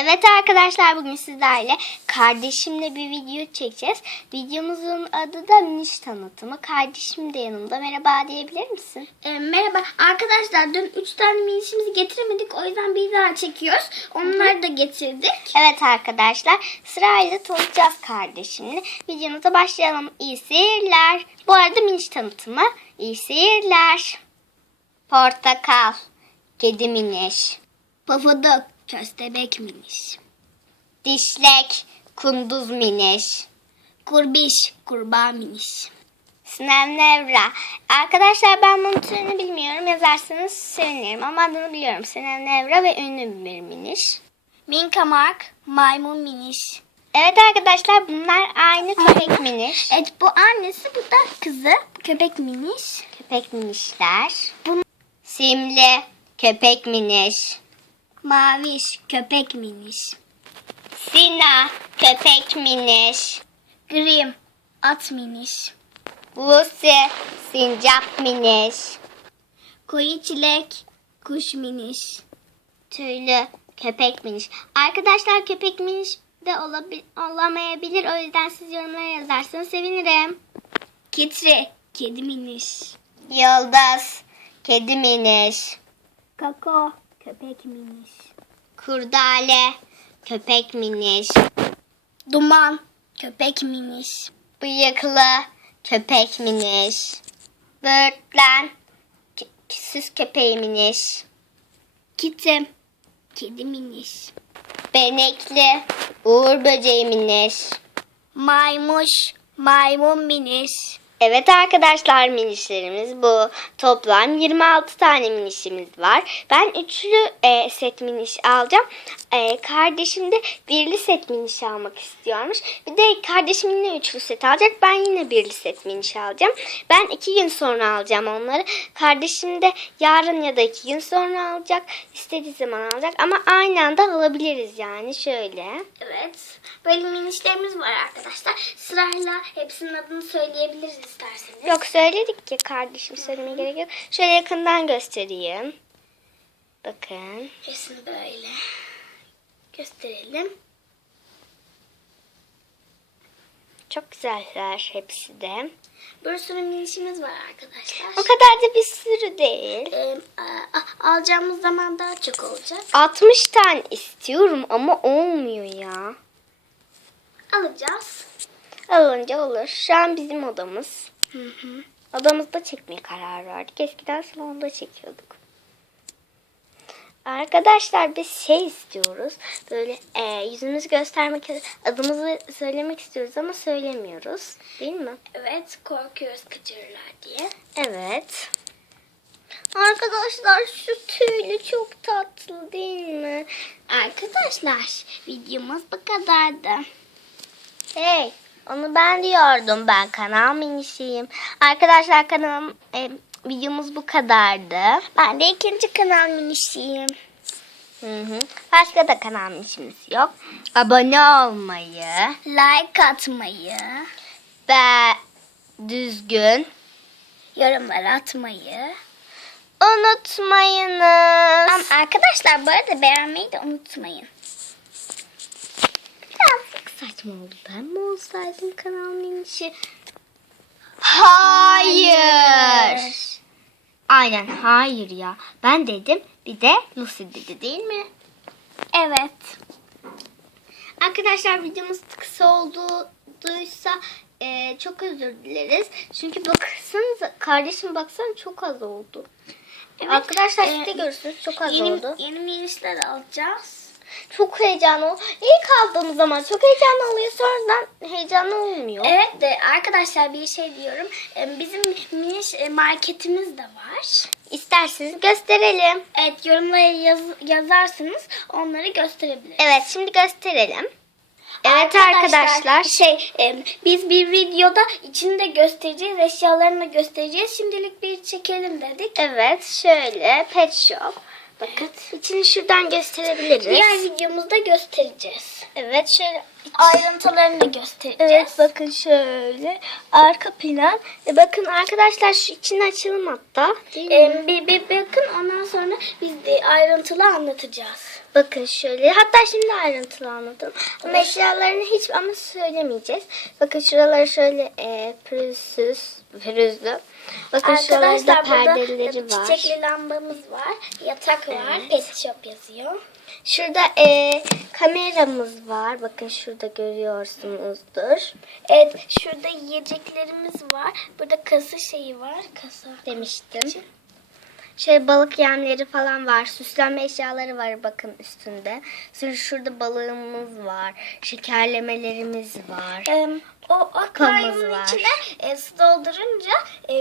Evet arkadaşlar bugün sizlerle kardeşimle bir video çekeceğiz. Videomuzun adı da Miniş tanıtımı. Kardeşim de yanımda. Merhaba diyebilir misin? E, merhaba arkadaşlar dün 3 tane minişimizi getiremedik o yüzden bir daha çekiyoruz. Onları da getirdik. Evet arkadaşlar sırayla tanıtacağız kardeşimle. Videomuza başlayalım. İyi seyirler. Bu arada Miniş tanıtımı. İyi seyirler. Portakal. Kedi Miniş. Pofuduk köstebek miniş. Dişlek. Kunduz Miniş. Kurbiş kurbağa miniş. Sınav Nevra. Arkadaşlar ben bunun türünü bilmiyorum. Yazarsanız sevinirim. Ama bunu biliyorum. Sınav Nevra ve ünlü bir miniş. Minka Mark maymun miniş. Evet arkadaşlar bunlar aynı köpek miniş. Evet bu annesi bu da kızı köpek miniş. Köpek minişler. Simli köpek miniş. Maviş köpek miniş. Sina köpek miniş. Grim at miniş. Lucy sincap miniş. Koyu çilek kuş miniş. Tüylü köpek miniş. Arkadaşlar köpek miniş de olamayabilir. O yüzden siz yorumlara yazarsanız sevinirim. Kitri kedi miniş. Yıldız kedi miniş. Kako köpek miniş. Kurdale köpek miniş. Duman köpek miniş. Bıyıklı köpek miniş. Böğürtlen süs köpeği miniş. Kitim kedi miniş. Benekli uğur böceği miniş. Maymuş maymun miniş. Evet arkadaşlar minişlerimiz bu. Toplam 26 tane minişimiz var. Ben üçlü e, set miniş alacağım. E, kardeşim de birli set miniş almak istiyormuş. Bir de kardeşim yine üçlü set alacak. Ben yine birli set miniş alacağım. Ben iki gün sonra alacağım onları. Kardeşim de yarın ya da iki gün sonra alacak. İstediği zaman alacak. Ama aynı anda alabiliriz yani şöyle. Evet. Böyle minişlerimiz var arkadaşlar. Sırayla hepsinin adını söyleyebiliriz isterseniz. Yok söyledik ki kardeşim söylemeye gerek yok. Şöyle yakından göstereyim. Bakın. Hepsini böyle gösterelim. Çok güzeller hepsi de. Bir sürü minişimiz var arkadaşlar. O kadar da bir sürü değil. Ee, alacağımız zaman daha çok olacak. 60 tane istiyorum ama olmuyor ya. Alacağız. Alınca olur. Şu an bizim odamız. Hı hı. Odamızda çekmeye karar verdik. Eskiden salonda çekiyorduk. Arkadaşlar biz şey istiyoruz. Böyle e, yüzümüzü göstermek, adımızı söylemek istiyoruz ama söylemiyoruz. Değil mi? Evet korkuyoruz kaçırırlar diye. Evet. Arkadaşlar şu tüylü çok tatlı değil mi? Arkadaşlar videomuz bu kadardı. Hey, onu ben diyordum. Ben kanal minişiyim. Arkadaşlar kanalım e, videomuz bu kadardı. Ben de ikinci kanal minişiyim. Hı hı. Başka da kanal minişimiz yok. Abone olmayı Like atmayı, ve düzgün yorumlar atmayı. unutmayınız. Ama arkadaşlar bu arada beğenmeyi de unutmayın. Saçma oldu. Ben mi olsaydım kanal minişi? Hayır. Aynen hayır ya. Ben dedim bir de Lucy dedi değil mi? Evet. Arkadaşlar videomuz kısa olduysa e, çok özür dileriz. Çünkü baksanıza kardeşim baksana çok az oldu. Evet, Arkadaşlar e, siz de görürsünüz çok az Yeni, oldu. yeni minişler alacağız. Çok heyecanlı oldu. İlk aldığımız zaman çok heyecanlı oluyor. Sonradan heyecanlı olmuyor. Evet de arkadaşlar bir şey diyorum. E, Bizim miniş e, marketimiz de var. İsterseniz gösterelim. Evet yorumlara yaz- yazarsanız onları gösterebiliriz. Evet şimdi gösterelim. Evet arkadaşlar. şey e, biz bir videoda içini de göstereceğiz, eşyalarını da göstereceğiz. Şimdilik bir çekelim dedik. Evet şöyle pet shop. Bakın içini şuradan gösterebiliriz. Diğer videomuzda göstereceğiz. Evet şöyle Ayrıntılarını da göstereceğiz. Evet bakın şöyle arka plan. E, bakın arkadaşlar şu için açalım hatta. Değil mi? Bir, bir bakın ondan sonra biz de ayrıntılı anlatacağız. Bakın şöyle. Hatta şimdi ayrıntılı anladım. Ama eşyalarını hiç ama söylemeyeceğiz. Bakın şuraları şöyle e, pürüzsüz, pürüzlü. Bakın şuralarda perdeleri var. çiçekli lambamız var. Yatak var. Pet shop yazıyor. Şurada e, kameramız var. Bakın şurada görüyorsunuzdur. Evet şurada yiyeceklerimiz var. Burada kasa şeyi var. Kasa. Demiştim. Şöyle balık yemleri falan var. Süslenme eşyaları var bakın üstünde. Sonra şurada balığımız var. Şekerlemelerimiz var. Em, o akvaryumun var. içine e, su doldurunca e,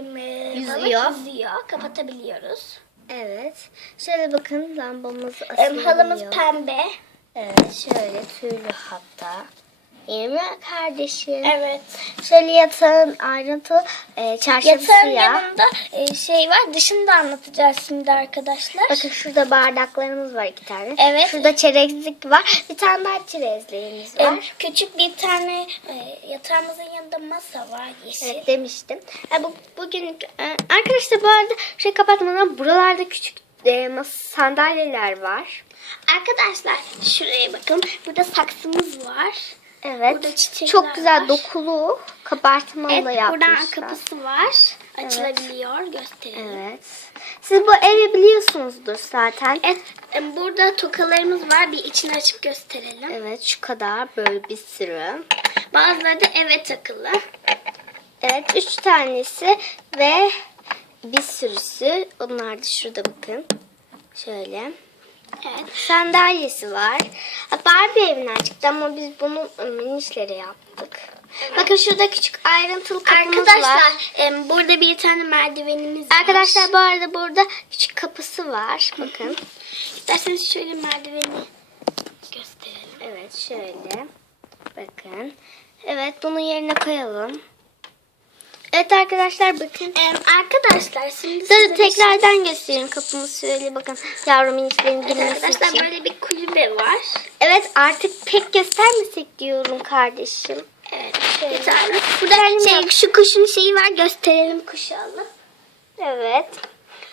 Yüzüyor. balık yüzüyor. Kapatabiliyoruz. Evet. Şöyle bakın lambamız Em, halımız asılıyor. pembe. Evet şöyle tüylü hatta. İyi mi kardeşim? Evet. Şöyle yatağın ayrıntılı e, çarşafı Yatağın siyah. yanında e, şey var. Dışını da anlatacağız şimdi arkadaşlar. Bakın şurada bardaklarımız var iki tane. Evet. Şurada çerezlik var. Bir tane daha çerezliğimiz var. Em, küçük bir tane e, yatağımızın yanında masa var yeşil. Evet demiştim. E, bu, bugün e, arkadaşlar bu arada şey kapatmadan buralarda küçük e, masa sandalyeler var. Arkadaşlar şuraya bakın. Burada saksımız var. Evet. Çok güzel var. dokulu kabartmalı Evet buradan yapmışlar. kapısı var. Açılabiliyor. Gösterelim. Evet. Siz bu evi biliyorsunuzdur zaten. Evet, em, burada tokalarımız var. Bir içini açıp gösterelim. Evet şu kadar böyle bir sürü. Bazıları da eve takılı. Evet üç tanesi ve bir sürüsü. Onlar da şurada bakın. Şöyle. Evet. Sandalyesi var. Barbie evinden çıktı ama biz bunu minişlere yaptık. Bakın şurada küçük ayrıntılı kapımız var. Arkadaşlar em, burada bir tane merdivenimiz var. Arkadaşlar bu arada burada küçük kapısı var. Bakın. İsterseniz şöyle merdiveni gösterelim. Evet şöyle. Bakın. Evet bunu yerine koyalım. Evet arkadaşlar bakın. Em, arkadaşlar şimdi Dur bir şey- tekrardan göstereyim kapımı şöyle bakın. Yavrum minişlerin Evet, girmesi arkadaşlar için. böyle bir kulübe var. Evet artık pek göstermesek diyorum kardeşim. Evet. Şöyle. Tane. Burada şey, şu kuşun şeyi var gösterelim kuşu alıp. Evet.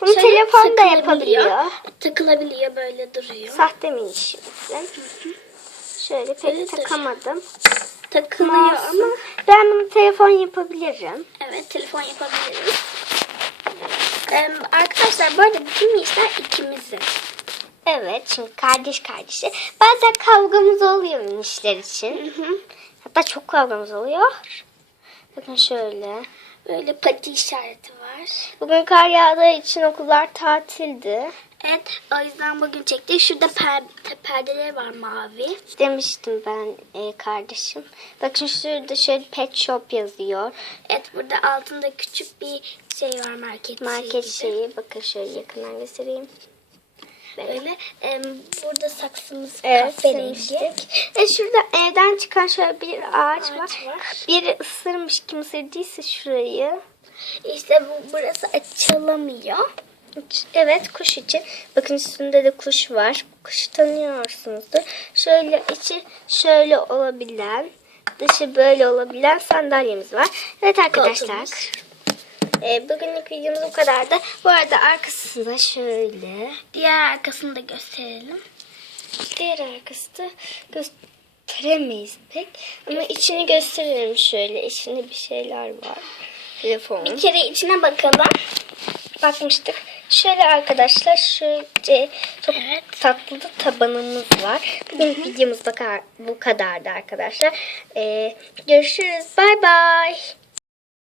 Bunu Şöyle telefon da yapabiliyor. Takılabiliyor böyle duruyor. Sahte minişimizin. Şöyle pek Böyle dur. takamadım. Takılıyor Ama ama. ben bunu telefon yapabilirim. Evet telefon yapabiliriz. Em, arkadaşlar bu arada bütün işler ikimizin. Evet çünkü kardeş kardeşe. Bazen kavgamız oluyor minişler için. Hatta çok kavgamız oluyor. Bakın şöyle. Böyle pati işareti var. Bugün kar yağdığı için okullar tatildi. Evet o yüzden bugün çektik. Şurada per perdeler var mavi. Demiştim ben e, kardeşim. Bakın şurada şöyle pet shop yazıyor. Evet burada altında küçük bir şey var market. Market şeyi. şeyi. Bakın şöyle yakından göstereyim. Böyle em, burada saksımız Evet kahverengi. E şurada evden çıkan şöyle bir ağaç, Ağaç var. var. Biri ısırmış kim ısırdıysa şurayı. İşte bu, burası açılamıyor. Evet kuş için. Bakın üstünde de kuş var. Kuşu tanıyorsunuzdur. Şöyle içi şöyle olabilen, dışı böyle olabilen sandalyemiz var. Evet arkadaşlar. Koltuğumuz. E, bugünlük videomuz bu kadar da. Bu arada arkasında şöyle. Diğer arkasını da gösterelim. Diğer arkası da gösteremeyiz pek. Ama içini gösterelim şöyle. İçinde bir şeyler var. Telefonun. Bir kere içine bakalım. bakmıştık. Şöyle arkadaşlar şöyle çok tatlı da tabanımız var. Bugün videomuz da bu kadardı arkadaşlar. Ee, görüşürüz. Bay bay.